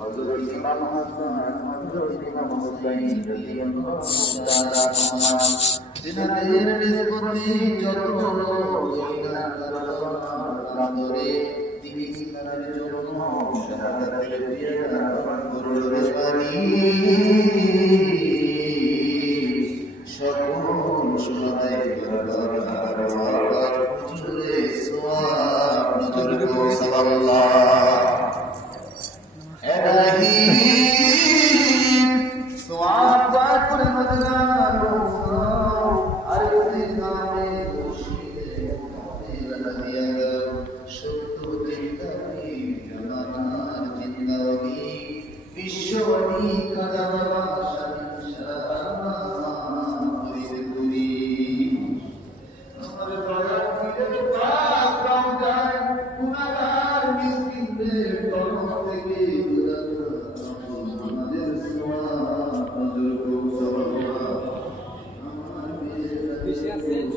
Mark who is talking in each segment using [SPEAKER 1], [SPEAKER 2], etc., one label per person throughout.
[SPEAKER 1] হযরত ইমাম হাসান হযরত ইমাম হুসাইন রাদিয়াল্লাহু তাআলা আনহুমা তিনাদের নিসবতে যত মহিলা দরবার তিনি তাদের জন্য শাহাদাত দিয়ে করুণের বাণী সকল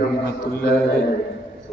[SPEAKER 1] رحمة الله عليه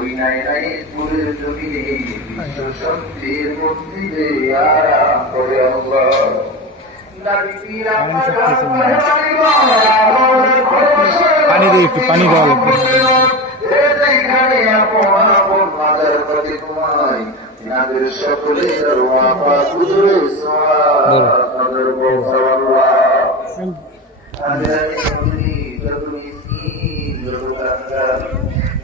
[SPEAKER 1] ওই নাই নাই পুরের জমিনে আরাম করে আল্লাহ।
[SPEAKER 2] পানি দিয়ে একটু পানি দেওয়া লাগবে।
[SPEAKER 1] সকলের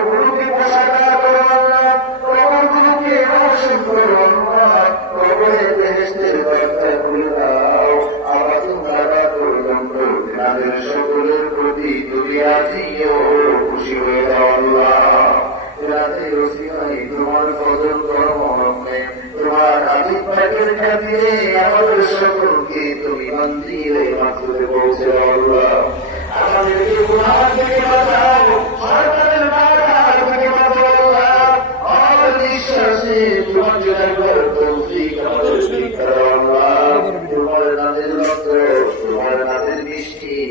[SPEAKER 1] কবরগুলোকে প্রসাদা করো আল্লাহ কবরগুলোকে রোশন করো আল্লাহ কবরে বেহেস্তের দরজা খুলে দাও আমাদের দ্বারা পর্যন্ত তাদের সকলের প্রতি তুমি আজিও খুশি হয়ে দাও আল্লাহ। তোমার ফজল করো তোমার আদিব পাকের আমাদের সকলকে তুমি মন্দিরে মাত্রতে পৌঁছে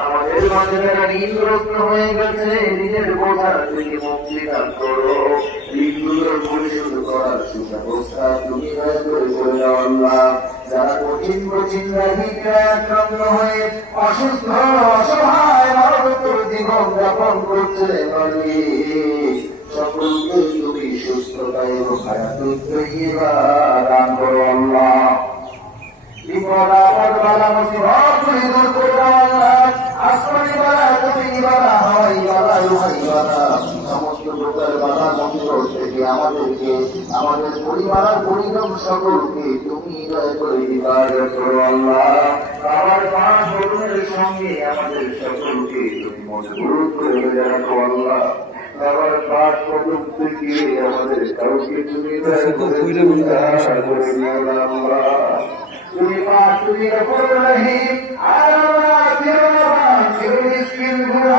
[SPEAKER 1] আমাদের মাঝে যারা ঋণগ্রস্ত হয়ে গেছে ঋণের বোঝা থেকে মুক্তি দান করো। ঋণগুলো পরিশোধ করার সুব্যবস্থা তুমি করে করে আল্লাহ যারা কঠিন কঠিন আক্রান্ত হয়ে অসুস্থ অসহায় মরণোত্তর জীবন যাপন করছে মালিক সকলকে তুমি সুস্থতা এবং তৈয়বা দান করো আল্লাহ। আমাদের পরিবার পরিজন সকলকে তুমি দয়া করে ইবাদত করো আল্লাহ আমার পাঁচ বরুণের সঙ্গে আমাদের সকলকে তুমি মজবুত করে রাখো আল্লাহ আমার পাঁচ বরুণ থেকে আমাদের কাউকে তুমি দয়া করে আল্লাহ পাক তুমি গফুর রহিম আল্লাহ ফিরমান ফির মিসকিন গুনাহগার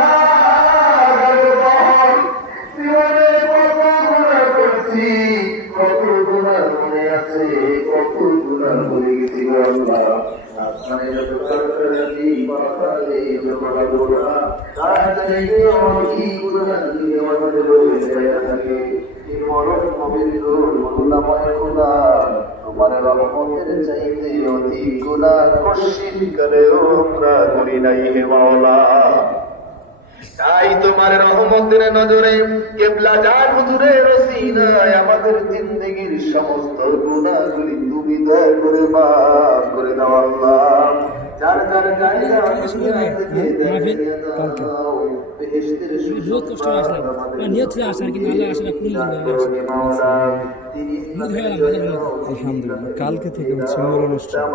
[SPEAKER 1] তাই তোমার রহমতের নজরে, কেবলা যার হুজুরে রসিনায় আমাদের জিন্দগির সমস্ত গুণাগুলি তুমি দয়া করে মাফ করে দাও যার যার
[SPEAKER 3] বহুত কষ্ট হয়ে আসলাম। নিয়ত ছিল আসার কিন্তু আল্লাহ আসাটা পূর্ণ দিন বুধ গেলাম হাজার হলো
[SPEAKER 2] আলহামদুলিল্লাহ কালকে থেকে হচ্ছে মোর অনুষ্ঠান।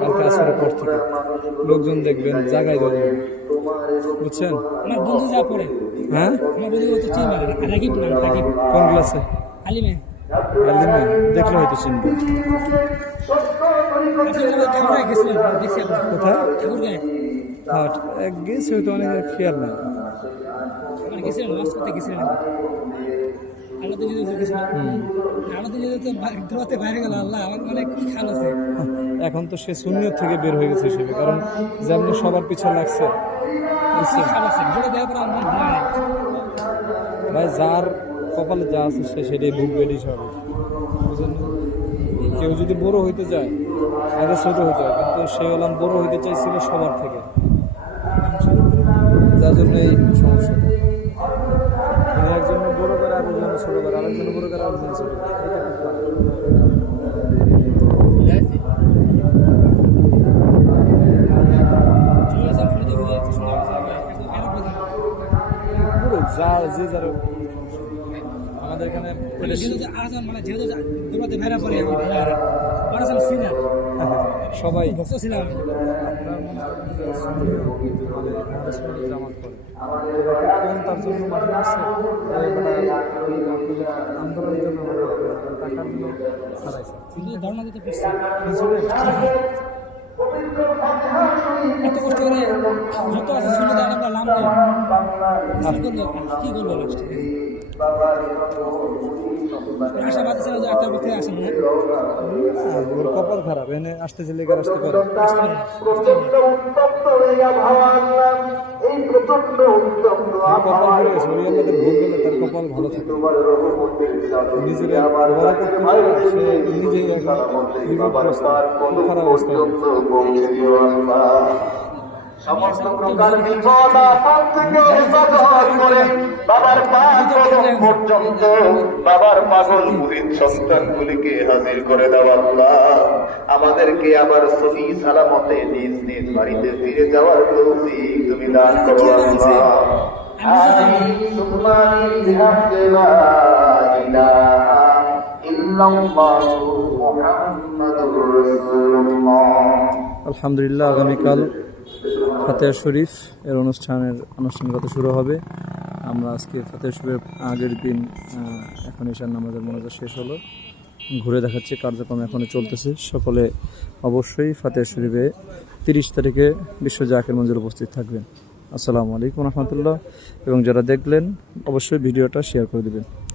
[SPEAKER 2] কালকে আসরের পর থেকে। লোকজন দেখবেন জায়গায় যাবেন। বুঝছেন?
[SPEAKER 3] আমার বন্ধু যা পড়ে
[SPEAKER 2] হ্যাঁ?
[SPEAKER 3] আমার বন্ধু তো চিনবে না রাকিব নাম রাকিব।
[SPEAKER 2] কোন ক্লাসে?
[SPEAKER 3] আলিমে।
[SPEAKER 2] আলিমে দেখলে হয়তো চিনবে।
[SPEAKER 3] ঠাকুরায় গেছিলাম দেখছি
[SPEAKER 2] কোথায়
[SPEAKER 3] ঠাকুর গায়ে?
[SPEAKER 2] হ্যাঁ গেছে হয়তো অনেক খেয়াল
[SPEAKER 3] গেছিলাম নামাজ করতে গেছিলাম নিজে গেছিলাম তো নিজে তো ধোয়াতে বাইরে গেল আল্লাহ আমার অনেক খেয়াল আছে।
[SPEAKER 2] এখন তো সে শূন্যর থেকে বের হয়ে গেছে হিসেবে কারণ যেমন সবার পিছনে লাগছে। ভাই যার কপালে যা আছে সে সেটাই ভুগবে স্বাভাবিক কেউ যদি বড় হইতে যায় আগে ছোট হয় কিন্তু সে হলাম বড় হইতে চাইছিল সবার থেকে। যার জন্য এই সমস্যাটা। মানে একজন বড় করে আরেকজন ছোট করে আরেকজন বড় করে আরেকজন ছোট করে। যা যে যার আমাদের এখানে
[SPEAKER 3] মানে যেহেতু আজান মানে দৌড়াতে বেড়া পড়ে পড়াশোনা সিনা
[SPEAKER 2] সবাই।
[SPEAKER 3] ভক্ত ছিলাম আমি।
[SPEAKER 2] জামাত করে কোন তার জন্য মাঠে আসছে আন্দোলনের জন্য টাকার জন্য ছাড়াইছে
[SPEAKER 3] কিন্তু দিতে পারছি এত কষ্ট করে যত আছে শুনে আমরা লাভ নেই। করল কি করব লাস্টে আশাবাদ ছিল যে আটটার পর আসেন
[SPEAKER 2] ওর কপাল খারাপ এনে আসতেছে লেগে আসতে পারে। ভালো আছে ওর আল্লাহদের গেলে তার কপাল ভালো থাকে। বড় করতে সে নিজেই এখন খারাপ অবস্থা।
[SPEAKER 1] সমস্ত প্রকার বিপদ আপদ থেকে হেফাজত করে বাবার পর্যন্ত পাগল মুরিদ সন্তানগুলিকে হাজির করে দাও আল্লাহ আমাদেরকে আবার সহি সালামতে নিজ নিজ বাড়িতে ফিরে যাওয়ার তৌফিক তুমি দান করো আল্লাহ।
[SPEAKER 2] আলহামদুলিল্লাহ আগামীকাল ফাতেহা শরীফ এর অনুষ্ঠানের আনুষ্ঠানিকতা শুরু হবে। আমরা আজকে ফাতেহা শরীফের আগের দিন এখন এশার নামাজের মনোজা শেষ হলো। ঘুরে দেখাচ্ছে কার্যক্রম এখনও চলতেছে। সকলে অবশ্যই ফাতেহা শরীফে তিরিশ তারিখে বিশ্ব জাকের মঞ্জুর উপস্থিত থাকবেন। আসসালামু আলাইকুম রহমতুল্লাহ। এবং যারা দেখলেন, অবশ্যই ভিডিওটা শেয়ার করে দেবেন।